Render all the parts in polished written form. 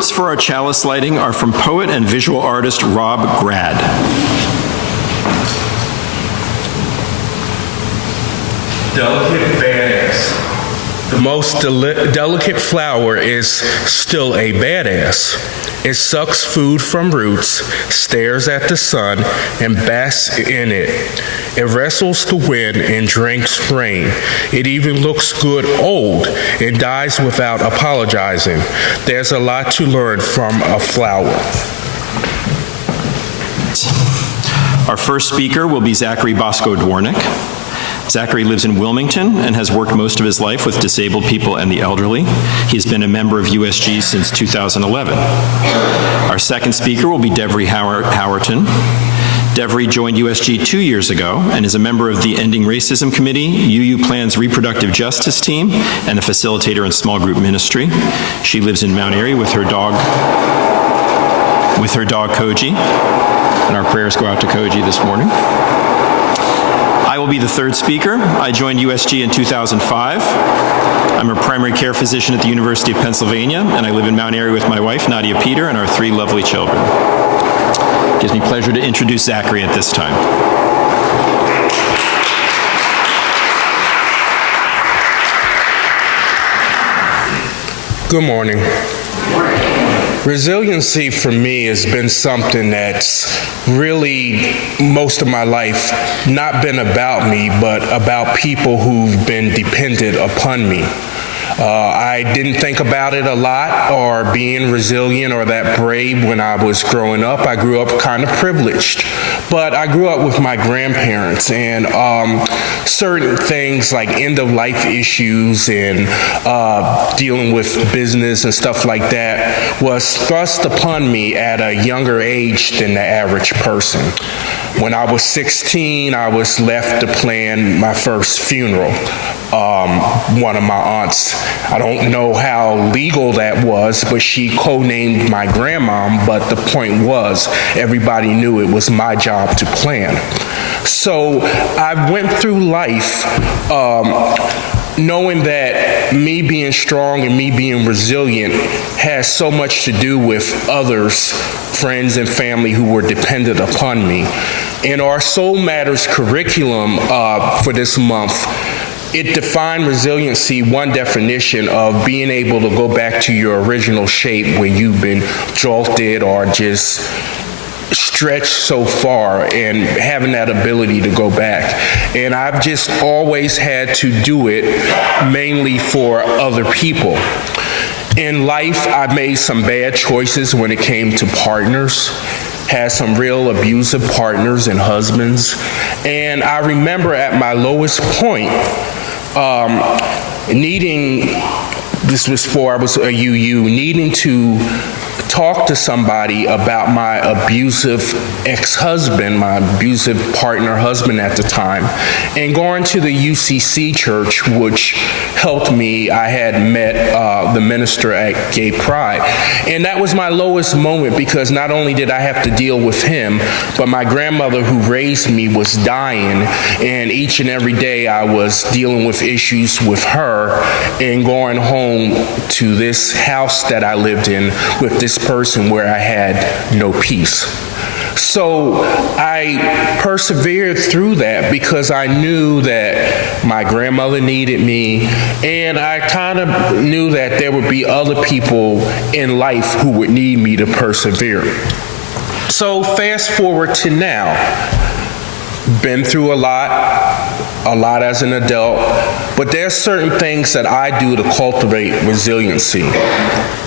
words for our chalice lighting are from poet and visual artist Rob Grad. Delicate badass. The most delicate flower is still a badass. It sucks food from roots, stares at the sun, and basks in it. It wrestles the wind and drinks rain. It even looks good old and dies without apologizing. There's a lot to learn from a flower. Our first speaker will be Zackary Bosco-Dwornik. Zackary lives in Wilmington and has worked most of his life with disabled people and the elderly. He has been a member of USG since 2011. Our second speaker will be Howerton. Devery joined USG 2 years ago and is a member of the Ending Racism Committee, UU Plan's Reproductive Justice Team, and a facilitator in small group ministry. She lives in Mount Airy with her dog Koji, and our prayers go out to Koji this morning. I will be the third speaker. I joined USG in 2005. I'm a primary care physician at the University of Pennsylvania, and I live in Mount Airy with my wife, Nadia Peter, and our 3 lovely children. It gives me pleasure to introduce Zackary at this time. Good morning. Resiliency for me has been something that's really most of my life not been about me, but about people who've been dependent upon me. I didn't think about it a lot or being resilient or that brave when I was growing up. I grew up kind of privileged, but I grew up with my grandparents, and certain things like end-of-life issues and dealing with business and stuff like that was thrust upon me at a younger age than the average person. When I was 16, I was left to plan my first funeral. One of my aunts, I don't know how legal that was, but she co-named my grandmom, but the point was everybody knew it was my job to plan. So I went through life knowing that me being strong and me being resilient has so much to do with others, friends and family who were dependent upon me. In our Soul Matters curriculum for this month, it defined resiliency, one definition of being able to go back to your original shape when you've been jolted or just stretched so far, and having that ability to go back. And I've just always had to do it mainly for other people. In life, I made some bad choices when it came to partners. Had some real abusive partners and husbands. And I remember at my lowest point, this was before I was a UU, needing to talk to somebody about my abusive ex-husband, my abusive partner husband at the time, and going to the UCC church, which helped me. I had met the minister at Gay Pride, and that was my lowest moment because not only did I have to deal with him, but my grandmother who raised me was dying, and each and every day I was dealing with issues with her and going home to this house that I lived in with this person where I had no peace. So I persevered through that because I knew that my grandmother needed me, and I kind of knew that there would be other people in life who would need me to persevere. So fast forward to now. Been through a lot as an adult, but there's certain things that I do to cultivate resiliency.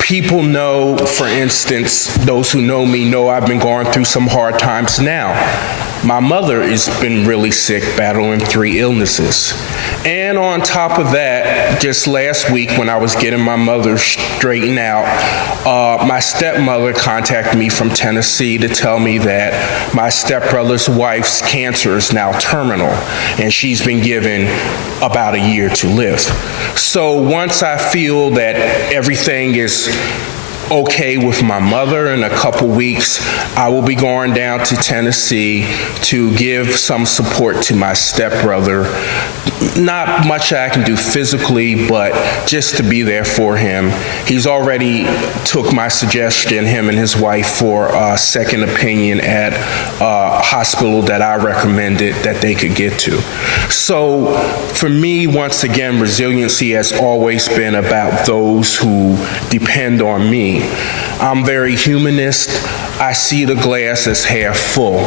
People know, for instance, those who know me know I've been going through some hard times now. My mother has been really sick, battling 3 illnesses. And on top of that, just last week when I was getting my mother straightened out, my stepmother contacted me from Tennessee to tell me that my stepbrother's wife's cancer is now terminal, and she's been given about a year to live. So once I feel that everything is okay with my mother. In a couple weeks, I will be going down to Tennessee to give some support to my stepbrother. Not much I can do physically, but just to be there for him. He's already took my suggestion, him and his wife, for a second opinion at a hospital that I recommended that they could get to. So for me, once again, resiliency has always been about those who depend on me. I'm very humanist. I see the glass as half full,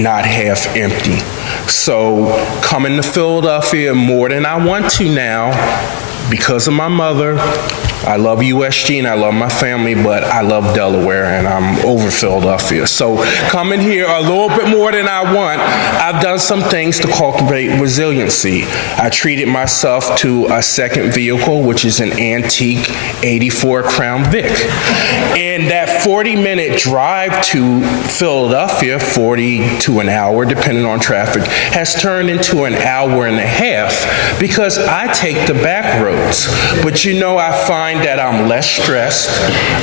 not half empty. So coming to Philadelphia more than I want to now, because of my mother. I love USG and I love my family, but I love Delaware and I'm over Philadelphia. So coming here a little bit more than I want, I've done some things to cultivate resiliency. I treated myself to a second vehicle, which is an antique 84 Crown Vic. And that 40-minute drive to Philadelphia, 40 to an hour, depending on traffic, has turned into an hour and a half because I take the back roads. But you know, I find that I'm less stressed,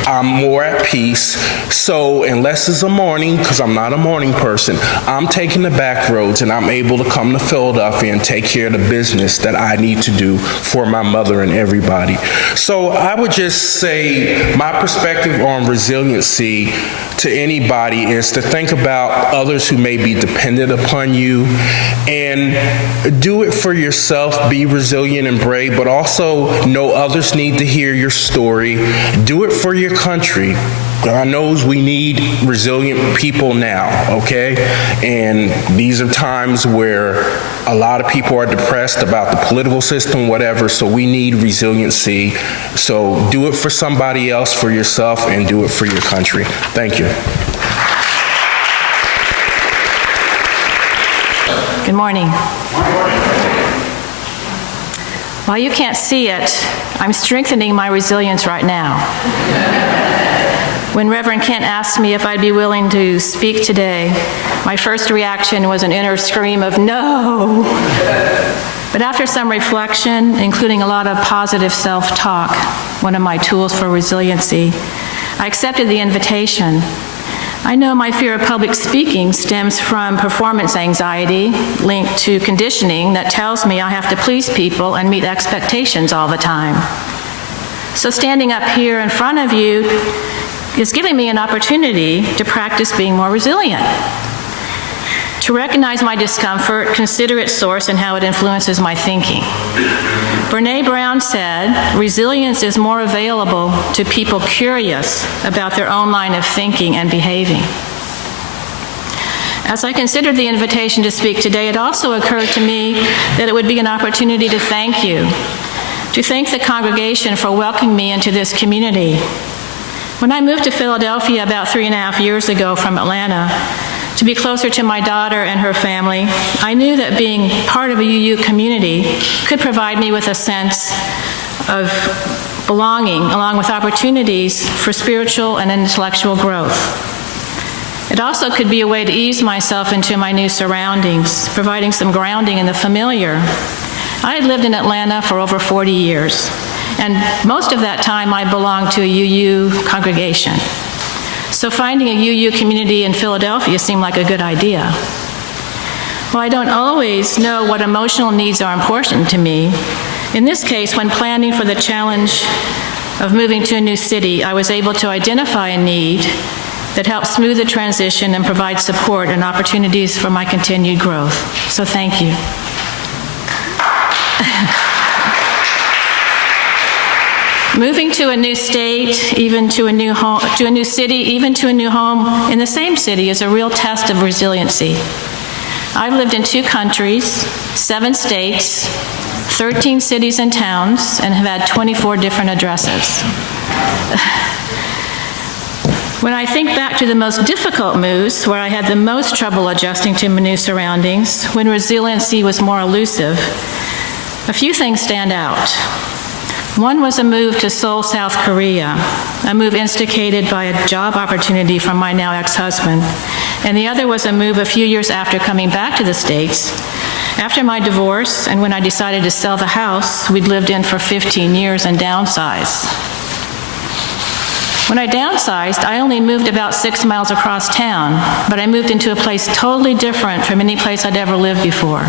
I'm more at peace. So unless it's a morning, because I'm not a morning person, I'm taking the back roads and I'm able to come to Philadelphia and take care of the business that I need to do for my mother and everybody. So I would just say my perspective on resiliency to anybody is to think about others who may be dependent upon you and do it for yourself. Be resilient and brave, but also know others need to hear your story. Do it for your country. God knows we need resilient people now, okay? And these are times where a lot of people are depressed about the political system, whatever, so we need resiliency. So do it for somebody else, for yourself, and do it for your country. Thank you. Good morning. While you can't see it, I'm strengthening my resilience right now. When Reverend Kent asked me if I'd be willing to speak today, my first reaction was an inner scream of no. But after some reflection, including a lot of positive self-talk, one of my tools for resiliency, I accepted the invitation. I know my fear of public speaking stems from performance anxiety linked to conditioning that tells me I have to please people and meet expectations all the time. So standing up here in front of you is giving me an opportunity to practice being more resilient, to recognize my discomfort, consider its source and how it influences my thinking. Brené Brown said, resilience is more available to people curious about their own line of thinking and behaving. As I considered the invitation to speak today, it also occurred to me that it would be an opportunity to thank you, to thank the congregation for welcoming me into this community. When I moved to Philadelphia about 3.5 years ago from Atlanta, to be closer to my daughter and her family, I knew that being part of a UU community could provide me with a sense of belonging, along with opportunities for spiritual and intellectual growth. It also could be a way to ease myself into my new surroundings, providing some grounding in the familiar. I had lived in Atlanta for over 40 years, and most of that time I belonged to a UU congregation. So finding a UU community in Philadelphia seemed like a good idea. While I don't always know what emotional needs are important to me, in this case, when planning for the challenge of moving to a new city, I was able to identify a need that helped smooth the transition and provide support and opportunities for my continued growth. So thank you. Moving to a new state, even to a new home, to a new city, even to a new home in the same city is a real test of resiliency. I've lived in 2 countries, 7 states, 13 cities and towns, and have had 24 different addresses. When I think back to the most difficult moves, where I had the most trouble adjusting to my new surroundings, when resiliency was more elusive, a few things stand out. One was a move to Seoul, South Korea, a move instigated by a job opportunity from my now ex-husband. And the other was a move a few years after coming back to the States. After my divorce, and when I decided to sell the house we'd lived in for 15 years and downsize. When I downsized, I only moved about 6 miles across town, but I moved into a place totally different from any place I'd ever lived before.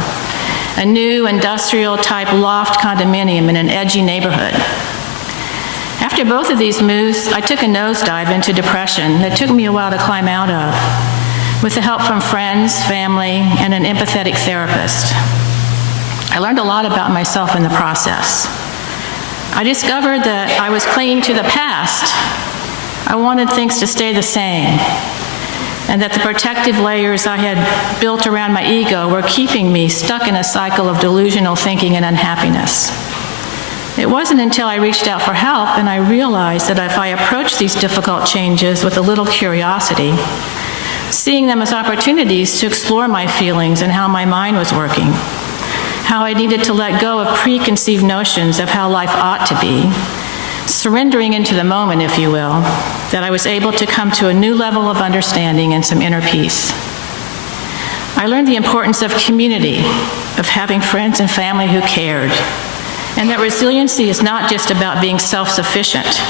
A new industrial-type loft condominium in an edgy neighborhood. After both of these moves, I took a nosedive into depression that took me a while to climb out of, with the help from friends, family, and an empathetic therapist. I learned a lot about myself in the process. I discovered that I was clinging to the past. I wanted things to stay the same, and that the protective layers I had built around my ego were keeping me stuck in a cycle of delusional thinking and unhappiness. It wasn't until I reached out for help and I realized that if I approached these difficult changes with a little curiosity, seeing them as opportunities to explore my feelings and how my mind was working, how I needed to let go of preconceived notions of how life ought to be, surrendering into the moment, if you will, that I was able to come to a new level of understanding and some inner peace. I learned the importance of community, of having friends and family who cared, and that resiliency is not just about being self-sufficient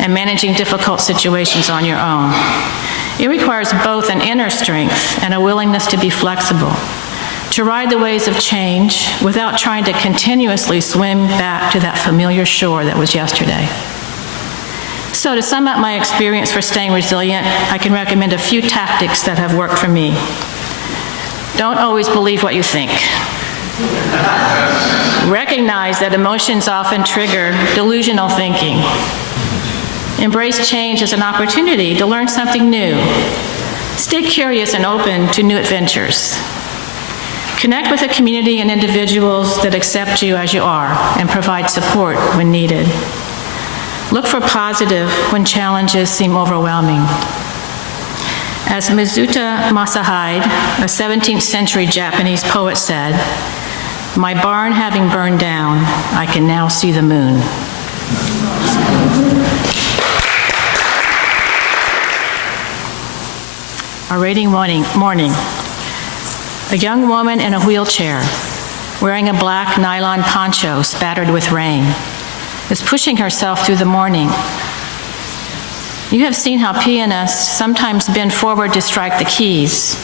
and managing difficult situations on your own. It requires both an inner strength and a willingness to be flexible, to ride the waves of change without trying to continuously swim back to that familiar shore that was yesterday. So to sum up my experience for staying resilient, I can recommend a few tactics that have worked for me. Don't always believe what you think. Recognize that emotions often trigger delusional thinking. Embrace change as an opportunity to learn something new. Stay curious and open to new adventures. Connect with a community and individuals that accept you as you are and provide support when needed. Look for positive when challenges seem overwhelming. As Mizuta Masahide, a 17th century Japanese poet said, "My barn having burned down, I can now see the moon." Our reading morning. A young woman in a wheelchair, wearing a black nylon poncho spattered with rain, is pushing herself through the morning. You have seen how pianists sometimes bend forward to strike the keys,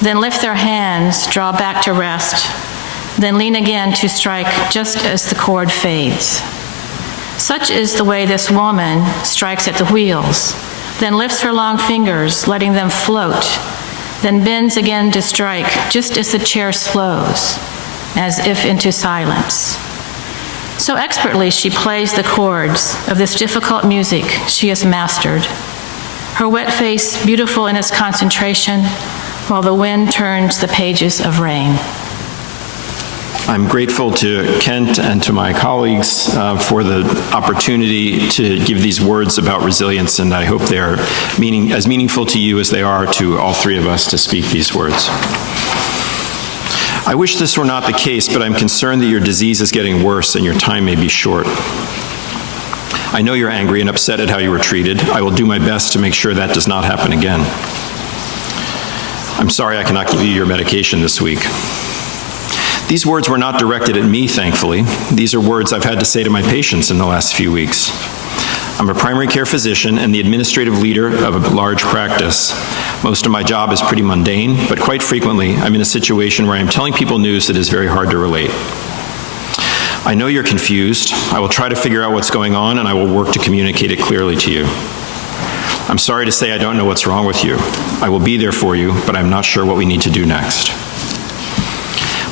then lift their hands, draw back to rest, then lean again to strike just as the chord fades. Such is the way this woman strikes at the wheels, then lifts her long fingers, letting them float, then bends again to strike just as the chair slows, as if into silence. So expertly she plays the chords of this difficult music she has mastered, her wet face beautiful in its concentration, while the wind turns the pages of rain. I'm grateful to Kent and to my colleagues for the opportunity to give these words about resilience, and I hope they're as meaningful to you as they are to all three of us to speak these words. I wish this were not the case, but I'm concerned that your disease is getting worse and your time may be short. I know you're angry and upset at how you were treated. I will do my best to make sure that does not happen again. I'm sorry I cannot give you your medication this week. These words were not directed at me, thankfully. These are words I've had to say to my patients in the last few weeks. I'm a primary care physician and the administrative leader of a large practice. Most of my job is pretty mundane, but quite frequently I'm in a situation where I'm telling people news that is very hard to relate. I know you're confused. I will try to figure out what's going on and I will work to communicate it clearly to you. I'm sorry to say I don't know what's wrong with you. I will be there for you, but I'm not sure what we need to do next.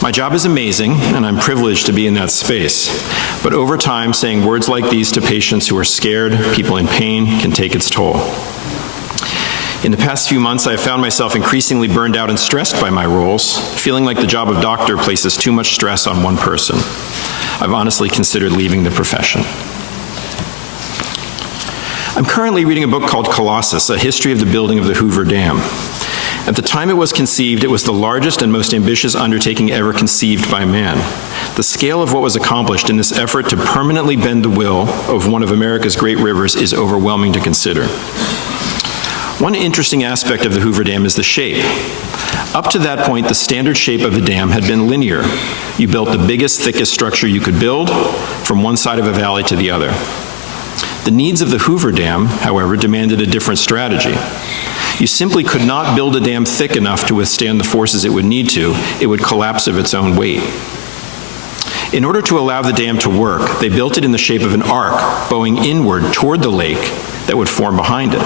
My job is amazing, and I'm privileged to be in that space. But over time, saying words like these to patients who are scared, people in pain, can take its toll. In the past few months, I have found myself increasingly burned out and stressed by my roles, feeling like the job of doctor places too much stress on one person. I've honestly considered leaving the profession. I'm currently reading a book called Colossus, A History of the Building of the Hoover Dam. At the time it was conceived, it was the largest and most ambitious undertaking ever conceived by man. The scale of what was accomplished in this effort to permanently bend the will of one of America's great rivers is overwhelming to consider. One interesting aspect of the Hoover Dam is the shape. Up to that point, the standard shape of the dam had been linear. You built the biggest, thickest structure you could build from one side of a valley to the other. The needs of the Hoover Dam, however, demanded a different strategy. You simply could not build a dam thick enough to withstand the forces it would need to. It would collapse of its own weight. In order to allow the dam to work, they built it in the shape of an arc, bowing inward toward the lake that would form behind it.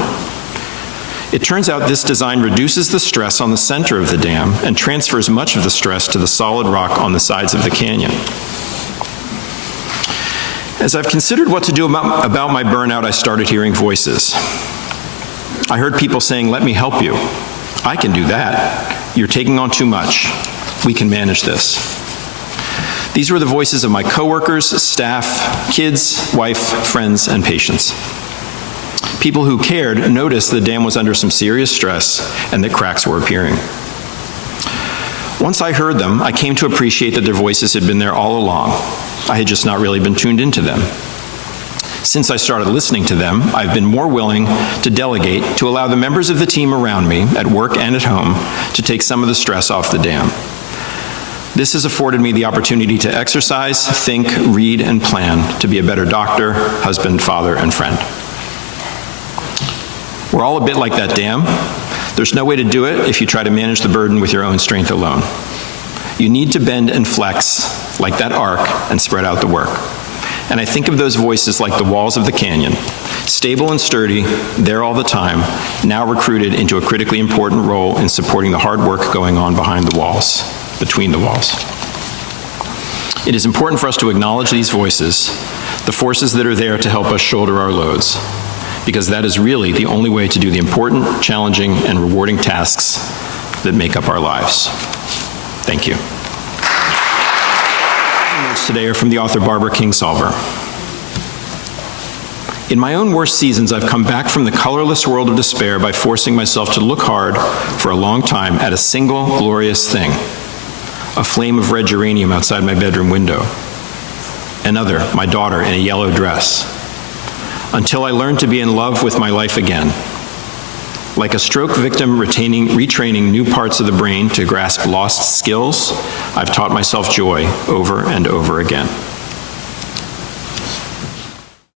It turns out this design reduces the stress on the center of the dam and transfers much of the stress to the solid rock on the sides of the canyon. As I've considered what to do about my burnout, I started hearing voices. I heard people saying, "Let me help you. I can do that. You're taking on too much. We can manage this." These were the voices of my coworkers, staff, kids, wife, friends, and patients. People who cared noticed the dam was under some serious stress and that cracks were appearing. Once I heard them, I came to appreciate that their voices had been there all along. I had just not really been tuned into them. Since I started listening to them, I've been more willing to delegate to allow the members of the team around me, at work and at home, to take some of the stress off the dam. This has afforded me the opportunity to exercise, think, read, and plan to be a better doctor, husband, father, and friend. We're all a bit like that dam. There's no way to do it if you try to manage the burden with your own strength alone. You need to bend and flex like that arc and spread out the work. And I think of those voices like the walls of the canyon, stable and sturdy, there all the time, now recruited into a critically important role in supporting the hard work going on behind the walls, between the walls. It is important for us to acknowledge these voices, the forces that are there to help us shoulder our loads, because that is really the only way to do the important, challenging, and rewarding tasks that make up our lives. Thank you. Notes today are from the author Barbara Kingsolver. In my own worst seasons, I've come back from the colorless world of despair by forcing myself to look hard for a long time at a single glorious thing, a flame of red geranium outside my bedroom window, another, my daughter in a yellow dress, until I learned to be in love with my life again. Like a stroke victim retraining new parts of the brain to grasp lost skills, I've taught myself joy over and over again.